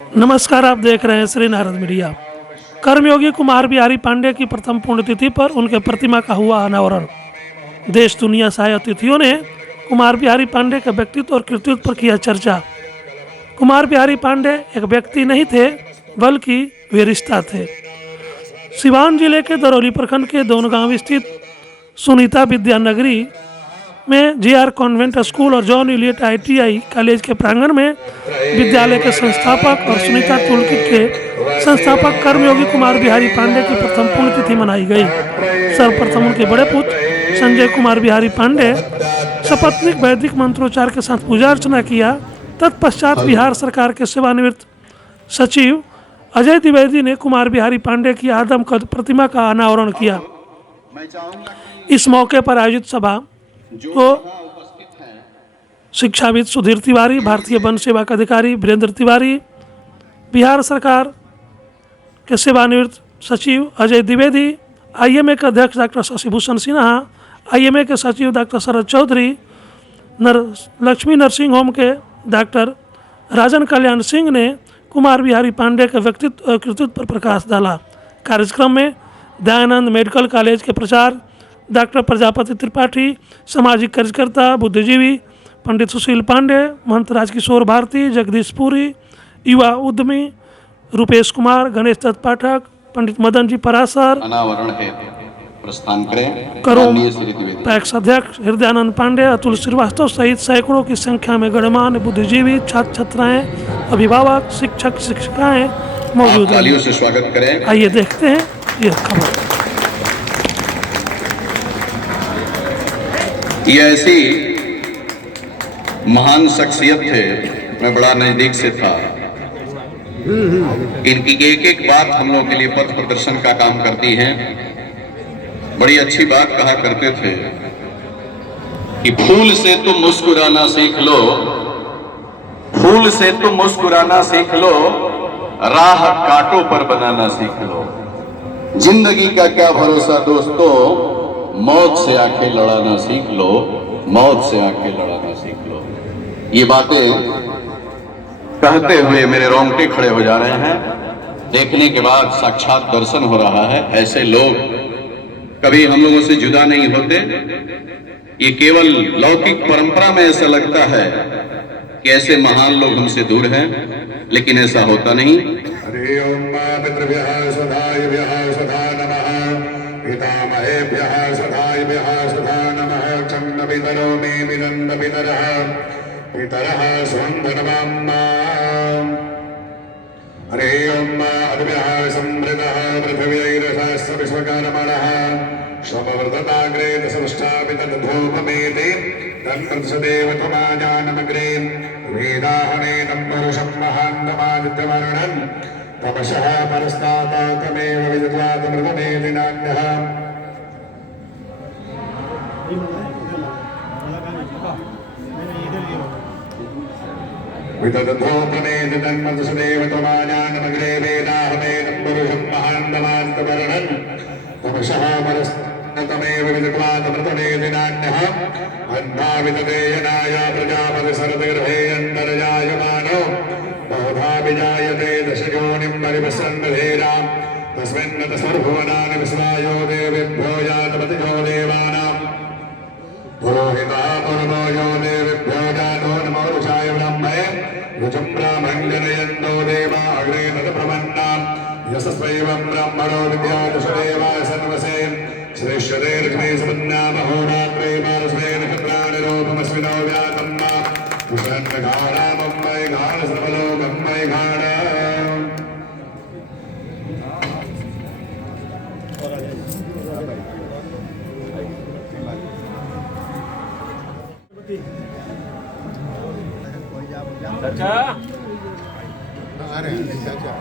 नमस्कार, आप देख रहे हैं श्री नारद मीडिया। कर्मयोगी कुमार बिहारी पांडे की प्रथम पुण्यतिथि पर उनके प्रतिमा का हुआ अनावरण। देश दुनिया से आए अतिथियों ने कुमार बिहारी पांडे के व्यक्तित्व और कृतित्व पर किया चर्चा। कुमार बिहारी पांडे एक व्यक्ति नहीं थे, बल्कि वे रिश्ता थे। सिवान जिले के दरौली प्रखंड के दोनगांव स्थित सुनीता विद्यानगरी में जेआर कॉन्वेंट स्कूल और जॉन इलियट ITI कॉलेज के प्रांगण में विद्यालय के संस्थापक और सुनीता टूलकिट के संस्थापक कर्मयोगी कुमार बिहारी पांडे की प्रथम पुण्यतिथि मनाई गई। सर्वप्रथम उनके बड़े पुत्र संजय कुमार बिहारी पांडे सपत्निक वैदिक मंत्रोच्चार के साथ पूजा अर्चना किया। तत्पश्चात बिहार सरकार के सेवानिवृत्त सचिव अजय द्विवेदी ने कुमार बिहारी पांडे की आदमकद प्रतिमा का अनावरण किया। इस मौके पर आयोजित सभा को शिक्षाविद सुधीर तिवारी, भारतीय वन सेवा के अधिकारी वीरेंद्र तिवारी, बिहार सरकार के सेवानिवृत्त सचिव अजय द्विवेदी, IMA के अध्यक्ष डॉक्टर शशिभूषण सिन्हा, IMA के सचिव डॉक्टर शरद चौधरी, लक्ष्मी नर्सिंग होम के डॉक्टर राजन कल्याण सिंह ने कुमार बिहारी पांडे के व्यक्तित्व और कृतित्व पर प्रकाश डाला। कार्यक्रम में दयानंद मेडिकल कॉलेज के प्राचार्य डॉक्टर प्रजापति त्रिपाठी, सामाजिक कार्यकर्ता बुद्धिजीवी पंडित सुशील पांडे, महंत राजकिशोर भारती, जगदीश पुरी, युवा उद्यमी रुपेश कुमार, गणेश दत्त पाठक, पंडित मदन जी परासर, अनावरण है प्रस्थान करें। करोम पैक्स अध्यक्ष हृदयानंद पांडे, अतुल श्रीवास्तव सहित सैकड़ों की संख्या में गणमान्य बुद्धिजीवी, छात्र छात्राएं, अभिभावक, शिक्षक शिक्षिकाएं मौजूद तालियों से स्वागत करें। आइए देखते हैं यह खबर। ये ऐसी महान शख्सियत थे, मैं बड़ा नजदीक से था। इनकी एक एक बात हम लोग के लिए पथ प्रदर्शन का काम करती है। बड़ी अच्छी बात कहा करते थे कि फूल से तुम मुस्कुराना सीख लो, फूल से तुम मुस्कुराना सीख लो, राह कांटों पर बनाना सीख लो। जिंदगी का क्या भरोसा दोस्तों, मौत से आंखें लड़ाना सीख लो, मौत से आंखें लड़ाना सीख लो। ये बातें कहते हुए मेरे रोंगटे खड़े हो जा रहे हैं। देखने के बाद साक्षात दर्शन हो रहा है। ऐसे लोग कभी हम लोगों से जुदा नहीं होते। ये केवल लौकिक परंपरा में ऐसा लगता है कि ऐसे महान लोग हमसे दूर हैं, लेकिन ऐसा होता नहीं। हरि ओम पितृभ्यः स्वधायभ्यः स्वधा नमः, पितामहेभ्यः स्वधायभ्यः स्वधा नमः। चन्न पितरो मे मिनन्द पितरः, पितरः स्वन्धनमाम्मा। हरि ओम अद्भ्यः संवृतः पृथिव्यैरसस्य विश्वकर्मणः, स्वमवृतताग्रे दशष्टापितधूपमेति तन्मत्सदेव त्वमाजानमग्रे। वेदाहनेनं पुरुषं महान्तमादित्यवर्णन्, तपसः परस्तात्तमेव विदित्वादमृतमेति नान्यः। विदधूपमेति तन्मत्सदेव त्वमाजानमग्रे। वेदाहनेनं पुरुषं महान्तमादित्यवर्णन्, तपसः परस्तात्तमेव विदित्वादमृतमेति नान्यः। अन्नाविदतेयनाय प्रजापति सरतिर्भेयन्तर्जायमानो, बहुधा विजायते दशयोनिं परिवसन्नधीरां। तस्मिन् सर्वभुवनानि विश्वायो देवेभ्यो जातपतिजो देवानां। पुरोहितः पूर्वो यो देवेभ्यो जातो नमो ऋषाय ब्रह्मणे। ऋचं ब्राह्मण्यनयन्तो देवा अग्रे तत्प्रपन्नाम्। यशस्वैवं ब्रह्मणो विद्यादशदेवाय सन्वसे। श्रेष्ठते लक्ष्मी सुमन्नामहोरात्रे मानस्वे नक्षत्राणि रूपमस्मिनो व्यातं मा। विषन्नघाणामम्मय घाणसर्वलोकम्मय घाण। चाचा आ रहे हैं चाचा।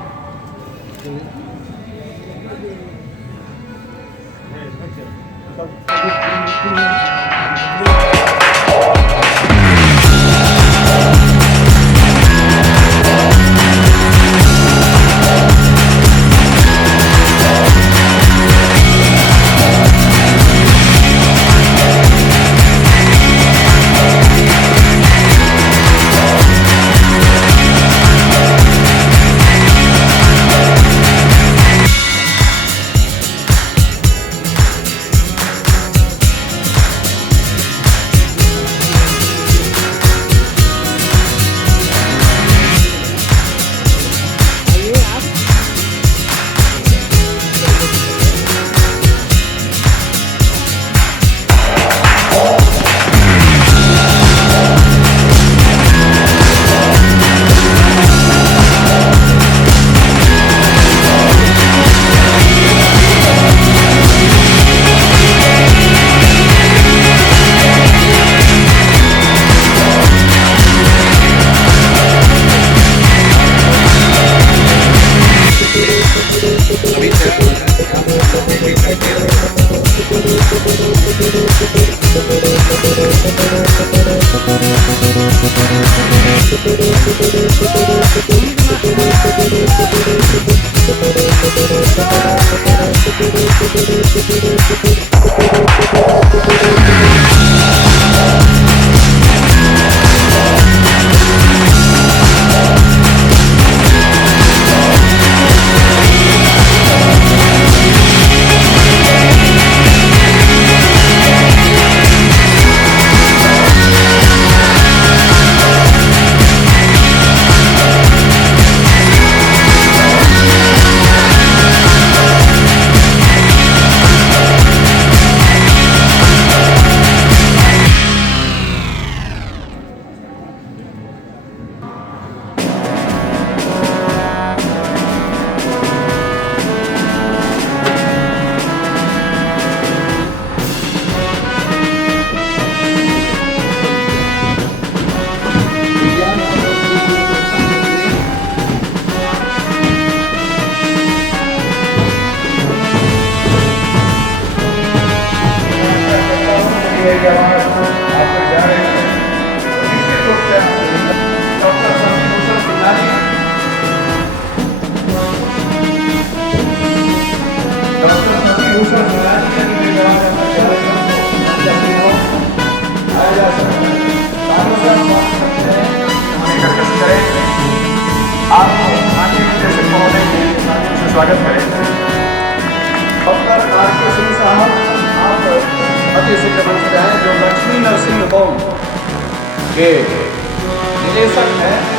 स्वागत करें। Doctor R K. सिंह साहब, आप अति शीघ्र मंच पे आए, जो लक्ष्मी नर्सिंग होम के निदेशक हैं।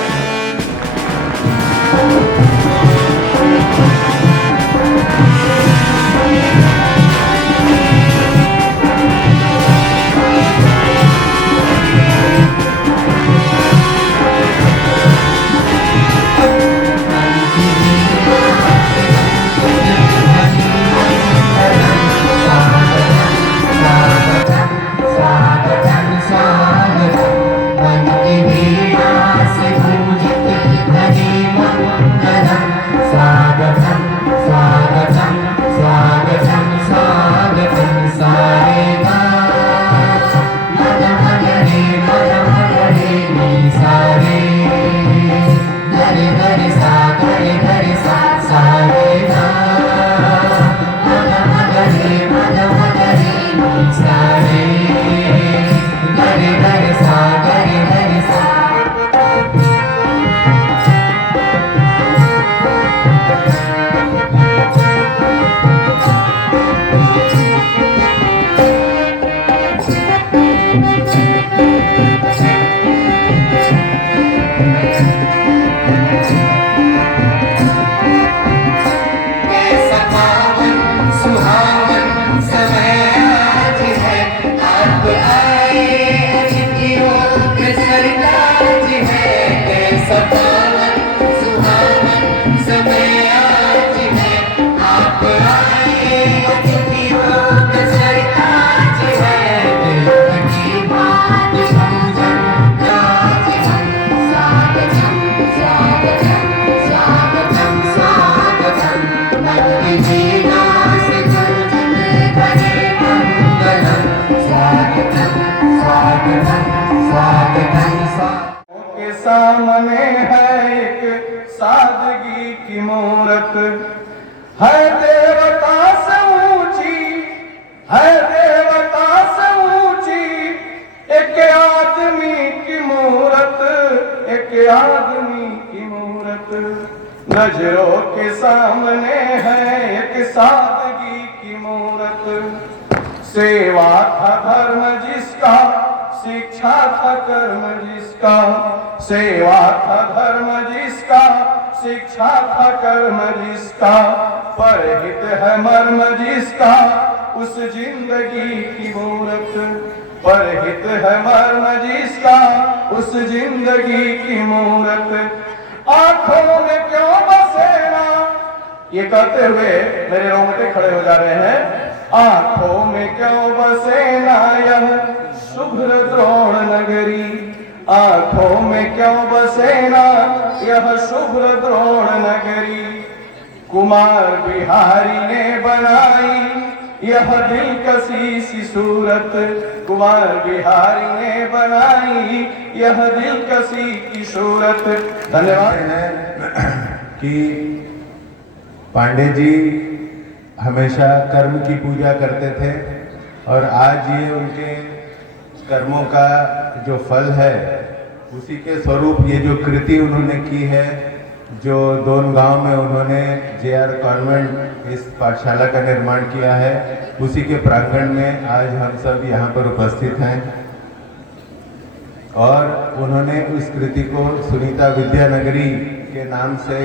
सामने है एक सादगी की मूरत, है देवता से ऊंची, है देवता से ऊंची, एक आदमी की मूरत, एक आदमी की मूरत। नजरों के सामने है एक सादगी की मूरत। सेवा था धर्म जिसका, शिक्षा था कर्म जिसका, सेवा था धर्म जिसका, शिक्षा था कर्म जिसका, परहित है मर्म जिसका, उस जिंदगी की मूरत, परहित है मर्म जिसका, उस जिंदगी की मूरत। आंखों में क्यों बसेना, ये कहते हुए मेरे रोंगटे खड़े हो जा रहे हैं। आंखों में क्यों बसेना यह शुभ्र द्रोण नगरी, आंखों में क्यों बसेना यह शुभ्र द्रोण नगरी। कुमार बिहारी ने बनाई यह दिलकशी सी सूरत, कुमार बिहारी ने बनाई यह दिलकशी की सूरत। धन्यवाद। कि पांडे जी हमेशा कर्म की पूजा करते थे और आज ये उनके कर्मों का जो फल है उसी के स्वरूप ये जो कृति उन्होंने की है, जो दोन गांव में उन्होंने JR कॉन्वेंट इस पाठशाला का निर्माण किया है, उसी के प्रांगण में आज हम सब यहाँ पर उपस्थित हैं। और उन्होंने उस कृति को सुनीता विद्यानगरी के नाम से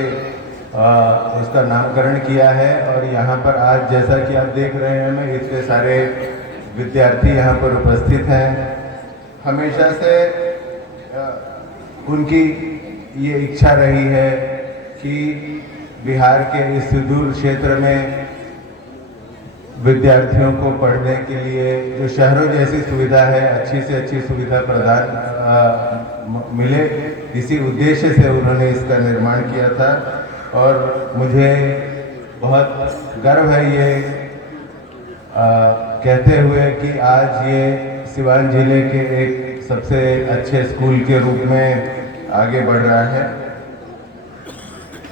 उसका नामकरण किया है। और यहाँ पर आज जैसा कि आप देख रहे हैं, मैं इतने सारे विद्यार्थी यहाँ पर उपस्थित हैं। हमेशा से उनकी ये इच्छा रही है कि बिहार के इस सुदूर क्षेत्र में विद्यार्थियों को पढ़ने के लिए जो शहरों जैसी सुविधा है, अच्छी से अच्छी सुविधा प्रदान मिले, इसी उद्देश्य से उन्होंने इसका निर्माण किया था। और मुझे बहुत गर्व है ये कहते हुए कि आज ये सिवान जिले के एक सबसे अच्छे स्कूल के रूप में आगे बढ़ रहा है।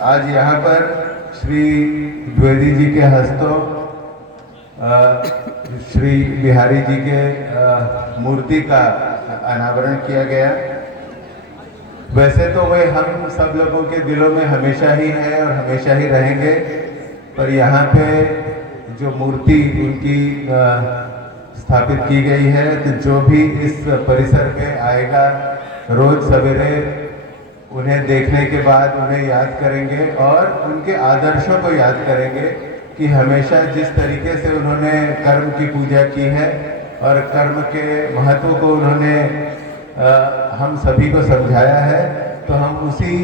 आज यहाँ पर श्री द्विवेदी जी के हस्तों श्री बिहारी जी के मूर्ति का अनावरण किया गया। वैसे तो वे हम सब लोगों के दिलों में हमेशा ही है और हमेशा ही रहेंगे, पर यहाँ पे जो मूर्ति उनकी स्थापित की गई है, तो जो भी इस परिसर में आएगा रोज सवेरे उन्हें देखने के बाद उन्हें याद करेंगे और उनके आदर्शों को याद करेंगे कि हमेशा जिस तरीके से उन्होंने कर्म की पूजा की है और कर्म के महत्व को उन्होंने हम सभी को समझाया है, तो हम उसी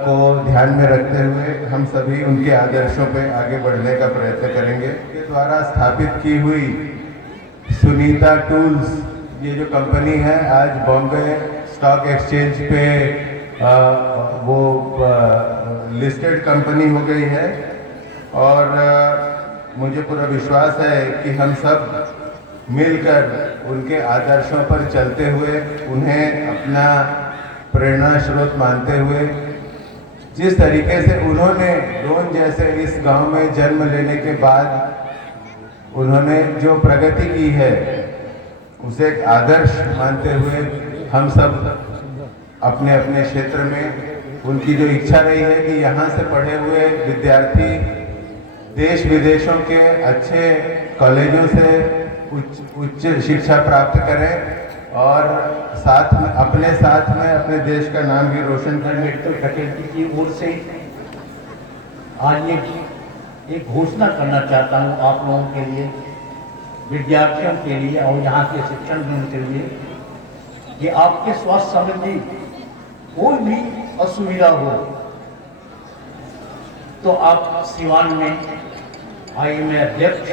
को ध्यान में रखते हुए हम सभी उनके आदर्शों पे आगे बढ़ने का प्रयत्न करेंगे। के द्वारा स्थापित की हुई सुनीता टूल्स, ये जो कंपनी है, आज बॉम्बे स्टॉक एक्सचेंज पे वो लिस्टेड कंपनी हो गई है। और मुझे पूरा विश्वास है कि हम सब मिलकर उनके आदर्शों पर चलते हुए, उन्हें अपना प्रेरणा स्रोत मानते हुए, जिस तरीके से उन्होंने ड्रोन जैसे इस गांव में जन्म लेने के बाद उन्होंने जो प्रगति की है, उसे एक आदर्श मानते हुए हम सब अपने अपने क्षेत्र में, उनकी जो इच्छा रही है कि यहाँ से पढ़े हुए विद्यार्थी देश विदेशों के अच्छे कॉलेजों से उच्च शिक्षा प्राप्त करें और अपने साथ में अपने देश का नाम भी रोशन करें। मेडिकल फैकल्टी की ओर से आज एक घोषणा करना चाहता हूँ आप लोगों के लिए, विद्यार्थियों के लिए और यहाँ के शिक्षण के लिए, कि आपके स्वास्थ्य संबंधी कोई भी असुविधा हो तो आप सिवान में IMA अध्यक्ष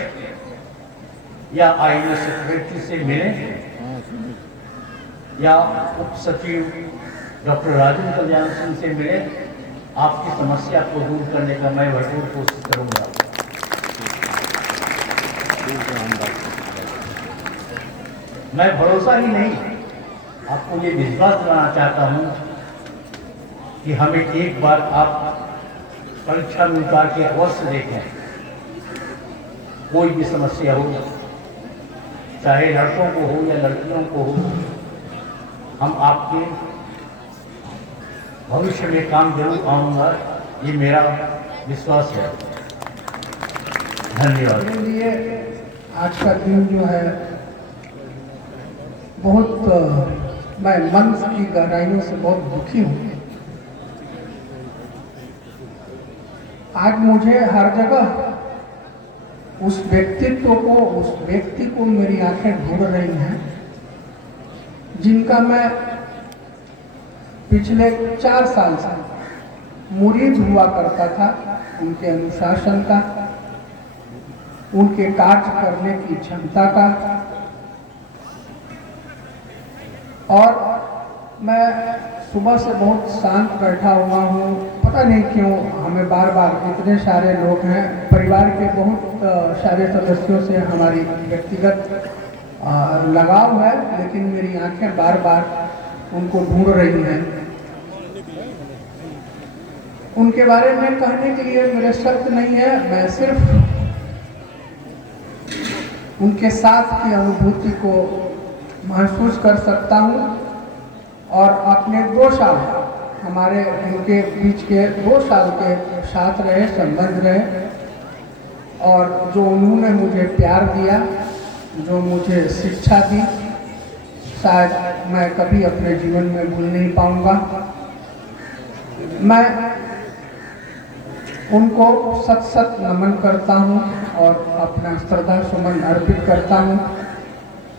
या IMA सेक्रेटरी से मिलें या उप सचिव डॉक्टर राजेंद्र कल्याण सिंह से मिलें। आपकी समस्या को दूर करने का मैं भरपूर कोशिश करूंगा। मैं भरोसा ही नहीं, आपको ये विश्वास दिलाना चाहता हूं कि हमें एक बार आप परीक्षा में उतार के अवश्य देखें। कोई भी समस्या हो, चाहे लड़कों को हो या लड़कियों को हो, हम आपके भविष्य में काम जरूर आऊँगा, ये मेरा विश्वास है। धन्यवाद। मेरे लिए आज का दिन जो है बहुत, मैं मन की गहराइयों से बहुत दुखी हूँ। आज मुझे हर जगह उस व्यक्तित्व को, उस व्यक्ति को मेरी आंखें ढूंढ रही हैं जिनका मैं पिछले 4 साल से मुरीद हुआ करता था, उनके अनुशासन का, उनके कार्य करने की क्षमता का। और मैं सुबह से बहुत शांत बैठा हुआ हूँ। पता नहीं क्यों हमें बार बार, इतने सारे लोग हैं, परिवार के बहुत सारे सदस्यों से हमारी व्यक्तिगत लगाव है, लेकिन मेरी आंखें बार बार उनको ढूंढ रही हैं। उनके बारे में कहने के लिए मेरे शब्द नहीं है। मैं सिर्फ उनके साथ की अनुभूति को महसूस कर सकता हूँ और अपने 2 साल हमारे उनके बीच के 2 साल के साथ रहे, संबंध रहे, और जो उन्होंने मुझे प्यार दिया, जो मुझे शिक्षा दी, शायद मैं कभी अपने जीवन में भूल नहीं पाऊंगा। मैं उनको सत सत नमन करता हूं और अपना श्रद्धा सुमन अर्पित करता हूं।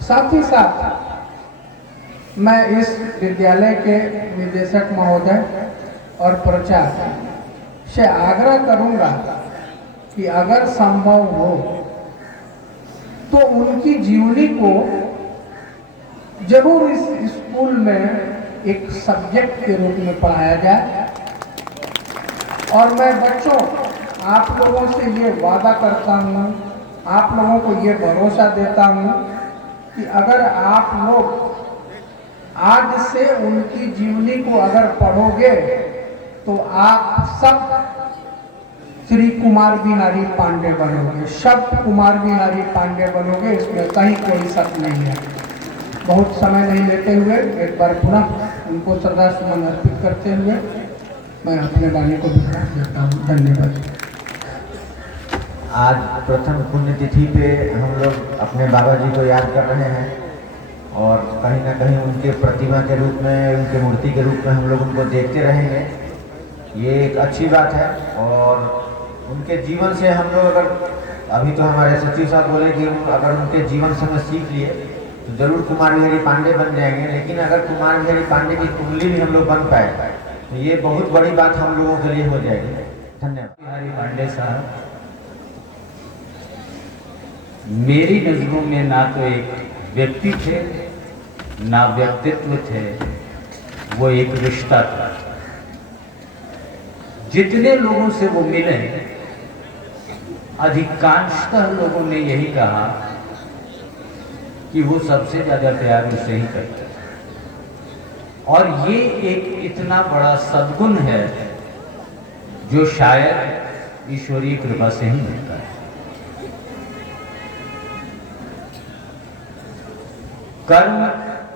साथ ही साथ मैं इस विद्यालय के निदेशक महोदय और प्राचार्य से आग्रह करूंगा कि अगर संभव हो तो उनकी जीवनी को जरूर इस स्कूल में एक सब्जेक्ट के रूप में पढ़ाया जाए। और मैं बच्चों, आप लोगों से ये वादा करता हूँ, आप लोगों को ये भरोसा देता हूँ कि अगर आप लोग आज से उनकी जीवनी को अगर पढ़ोगे तो आप सब श्री कुमार बिहारी पांडे बनोगे, शब्द कुमार बिहारी पांडे बनोगे, इसमें कहीं कोई शक नहीं है। बहुत समय नहीं लेते हुए एक बार पुनः उनको श्रद्धा सुमन अर्पित करते हुए मैं अपने वाणी को विश्राम देता हूँ। धन्यवाद। आज प्रथम पुण्यतिथि पे हम लोग अपने बाबा जी को याद कर रहे हैं और कहीं ना कहीं उनके प्रतिमा के रूप में, उनके मूर्ति के रूप में हम लोग उनको देखते रहेंगे। ये एक अच्छी बात है और उनके जीवन से हम लोग, अगर अभी तो हमारे सचिव साहब बोले कि अगर उनके जीवन से हम सीख लिए तो जरूर कुमार बिहारी पांडे बन जाएंगे, लेकिन अगर कुमार बिहारी पांडे की कुंडली भी हम लोग बन पाए तो ये बहुत बड़ी बात हम लोगों के लिए हो जाएगी। धन्यवाद। बिहारी पांडे साहब मेरी नजरों में ना तो एक व्यक्ति थे, ना व्यक्तित्व थे, वो एक रिश्ता था। जितने लोगों से वो मिले अधिकांशतः लोगों ने यही कहा कि वो सबसे ज्यादा प्यार उससे ही करते थे। और ये एक इतना बड़ा सद्गुण है जो शायद ईश्वरीय कृपा से ही मिलता है। कर्म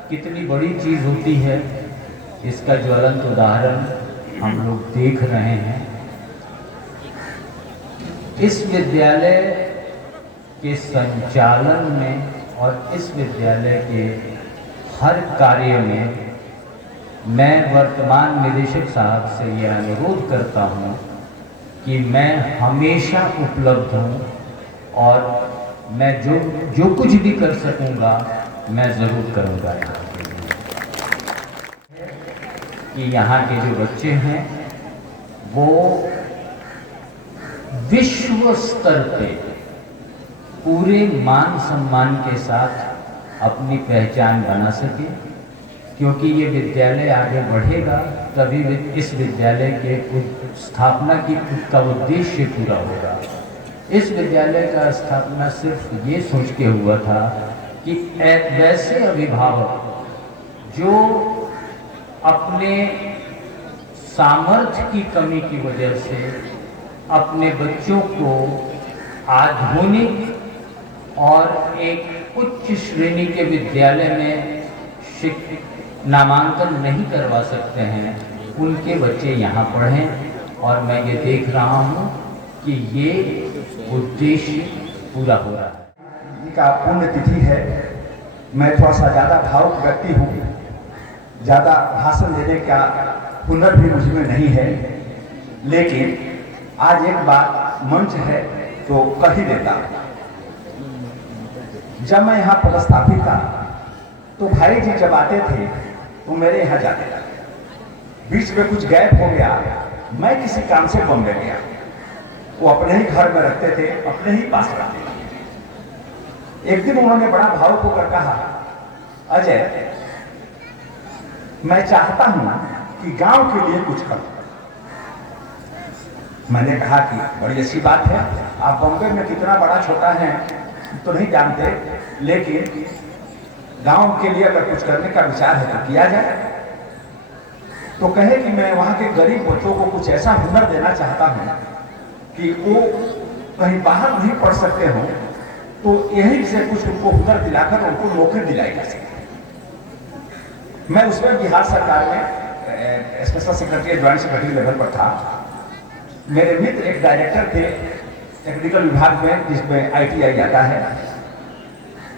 कितनी बड़ी चीज होती है, इसका ज्वलंत उदाहरण हम लोग देख रहे हैं। इस विद्यालय के संचालन में और इस विद्यालय के हर कार्य में मैं वर्तमान निदेशक साहब से यह अनुरोध करता हूं कि मैं हमेशा उपलब्ध हूं और मैं जो कुछ भी कर सकूंगा मैं ज़रूर करूंगा। यहाँ के लिए कि यहाँ के जो बच्चे हैं वो विश्व स्तर पे पूरे मान सम्मान के साथ अपनी पहचान बना सके, क्योंकि ये विद्यालय आगे बढ़ेगा तभी इस विद्यालय के स्थापना का उद्देश्य पूरा होगा। इस विद्यालय का स्थापना सिर्फ ये सोच के हुआ था कि वैसे अभिभावक जो अपने सामर्थ्य की कमी की वजह से अपने बच्चों को आधुनिक और एक उच्च श्रेणी के विद्यालय में नामांकन नहीं करवा सकते हैं, उनके बच्चे यहाँ पढ़ें। और मैं ये देख रहा हूँ कि ये उद्देश्य पूरा हो रहा है। का पुण्यतिथि है। मैं थोड़ा सा ज़्यादा भावुक व्यक्ति हूँ, ज़्यादा भाषण देने का हुनर भी मुझ में नहीं है, लेकिन आज एक बात मंच है तो कह ही देता। जब मैं यहाँ पदस्थापित था तो भाई जी जब आते थे वो मेरे यहाँ जाते थे, बीच में कुछ गैप हो गया, मैं किसी काम से बॉम्बे गया, वो अपने ही घर में रखते थे, अपने ही पास रखते थे। एक दिन उन्होंने बड़ा भावुक होकर कहा, अजय मैं चाहता हूं कि गांव के लिए कुछ करूं। मैंने कहा कि बड़ी अच्छी बात है, आप बॉम्बे में कितना बड़ा छोटा है तो नहीं जानते, लेकिन गांव के लिए अगर कुछ करने का विचार है तो किया जाए। तो कहे कि मैं वहाँ के गरीब बच्चों को कुछ ऐसा हुनर देना चाहता हूँ कि वो कहीं बाहर नहीं पढ़ सकते हों, तो यहीं से कुछ उनको हुनर दिलाकर उनको नौकरी दिलाई जा सके। मैं उसमें बिहार सरकार में special secretary, joint secretary level पर था। मेरे मित्र एक डायरेक्टर थे टेक्निकल विभाग में, जिसमें ITI आता है।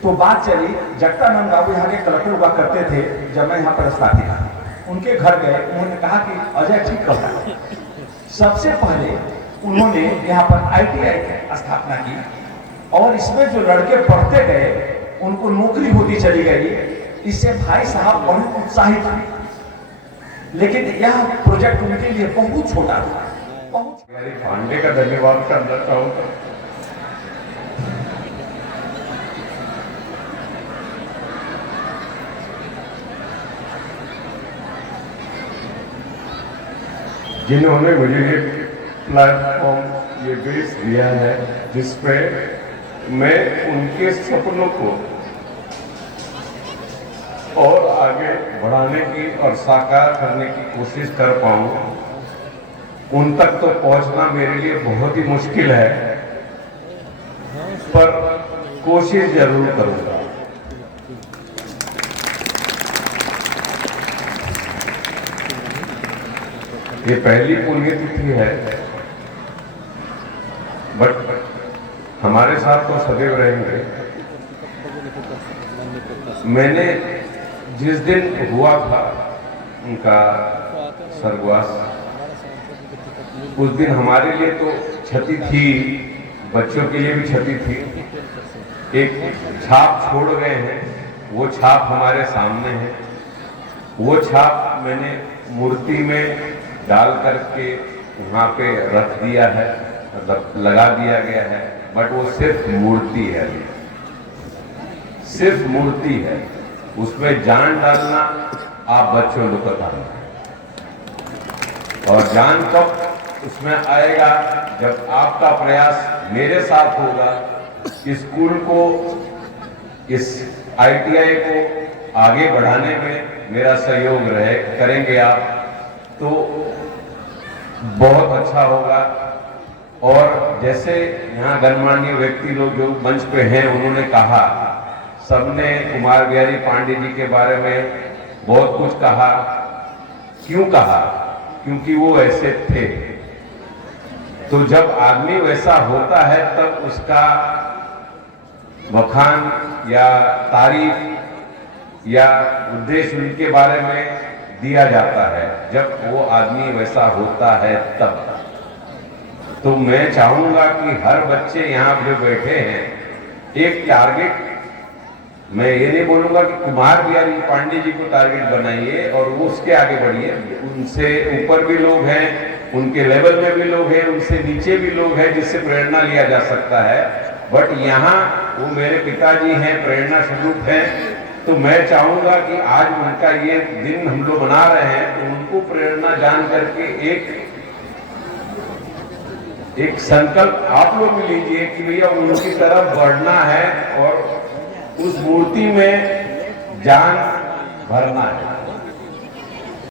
तो बात चली, जगतानंद बाबू यहाँ के कलेक्टर हुआ करते थे जब मैं यहाँ पर स्थापित था। उनके घर गए, उन्होंने कहा कि अजय ठीक कहता है। सबसे पहले उन्होंने यहाँ पर ITI की स्थापना की और इसमें जो लड़के पढ़ते गए उनको नौकरी होती चली गई। इससे भाई साहब बहुत उत्साहित हुए, लेकिन यह प्रोजेक्ट उनके लिए बहुत छोटा था। पांडे का धन्यवाद करना चाहूँगा। जिन्होंने मुझे ये प्लेटफॉर्म, ये बेस दिया है, जिसपे मैं उनके सपनों को और आगे बढ़ाने की और साकार करने की कोशिश कर पाऊँ। उन तक तो पहुंचना मेरे लिए बहुत ही मुश्किल है, पर कोशिश जरूर करूंगा। ये पहली पुण्यतिथि है, बट हमारे साथ तो सदैव रहेंगे। मैंने जिस दिन हुआ था उनका स्वर्गवास, उस दिन हमारे लिए तो क्षति थी, बच्चों के लिए भी क्षति थी। एक छाप छोड़ गए हैं, वो छाप हमारे सामने है। वो छाप मैंने मूर्ति में डाल करके वहाँ पे रख दिया है, मतलब लगा दिया गया है, बट वो सिर्फ मूर्ति है, सिर्फ मूर्ति है। उसमें जान डालना आप बच्चों को पता है, और जान कब उसमें आएगा जब आपका प्रयास मेरे साथ होगा। स्कूल को, इस ITI को आगे बढ़ाने में मेरा सहयोग करेंगे आप, तो बहुत अच्छा होगा। और जैसे यहाँ गणमान्य व्यक्ति लोग जो मंच पे हैं, उन्होंने कहा, सबने कुमार बिहारी पांडे जी के बारे में बहुत कुछ कहा। क्यों कहा? क्योंकि वो ऐसे थे। तो जब आदमी वैसा होता है तब उसका बखान या तारीफ या उद्देश्य उनके बारे में दिया जाता है, जब वो आदमी वैसा होता है तब। तो मैं चाहूंगा कि हर बच्चे यहाँ जो बैठे हैं, एक टारगेट, मैं ये नहीं बोलूंगा कि कुमार बिहारी पांडे जी को टारगेट बनाइए और वो उसके आगे बढ़िए। उनसे ऊपर भी लोग हैं, उनके लेवल में भी लोग हैं, उनसे नीचे भी लोग हैं जिससे प्रेरणा लिया जा सकता है। बट यहाँ वो मेरे पिताजी हैं, प्रेरणा स्वरूप हैं। तो मैं चाहूंगा कि आज उनका ये दिन हम लोग मना रहे हैं, तो उनको प्रेरणा जान करके एक संकल्प आप लोग भी लीजिए कि भैया उनकी तरफ बढ़ना है और उस मूर्ति में जान भरना है।